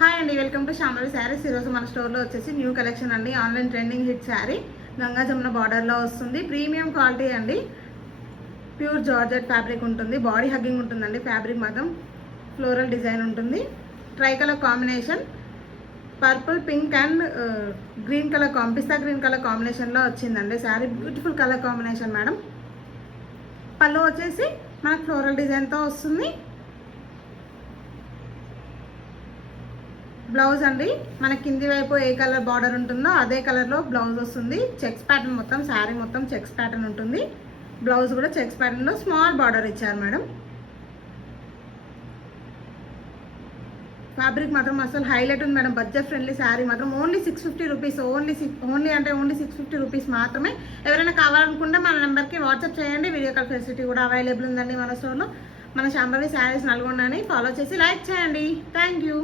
Hi అండి, welcome to Shambhavi saris. ఈరోజు మన స్టోర్లో వచ్చేసి న్యూ కలెక్షన్ అండి. Online trending hit sari Ganga Jamuna బార్డర్లో వస్తుంది. ప్రీమియం క్వాలిటీ అండి. ప్యూర్ జార్జెట్ ఫ్యాబ్రిక్ ఉంటుంది. బాడీ హగ్గింగ్ ఉంటుందండి. ఫ్యాబ్రిక్ మాత్రం ఫ్లోరల్ డిజైన్ ఉంటుంది. Try colour combination purple, pink and green colour pista green colour కాంబినేషన్లో వచ్చిందండి. Sari beautiful colour combination madam. పళ్ళు వచ్చేసి మనకు ఫ్లోరల్ డిజైన్తో వస్తుంది. బ్లౌజ్ అండి, మన కింది వైపు ఏ కలర్ బార్డర్ ఉంటుందో అదే కలర్లో బ్లౌజ్ వస్తుంది. చెక్స్ ప్యాటర్న్ మొత్తం శారీ మొత్తం చెక్స్ ప్యాటర్న్ ఉంటుంది. బ్లౌజ్ కూడా చెక్స్ ప్యాటర్న్లో స్మాల్ బార్డర్ ఇచ్చారు మేడం. ఫ్యాబ్రిక్ మాత్రం అసలు హైలైట్ ఉంది మేడం. బడ్జెట్ ఫ్రెండ్లీ శారీ మాత్రం ఓన్లీ 650 రూపీస్. ఓన్లీ 650 రూపీస్ మాత్రమే. ఎవరైనా కావాలనుకుంటే మన నెంబర్కి వాట్సాప్ చేయండి. వీడియో కాల్ ఫెసిలిటీ కూడా అవైలబుల్ ఉందండి మన స్టోర్లో. మన శాంభవి శారీస్ నల్గొండని ఫాలో చేసి లైక్ చేయండి. Thank you.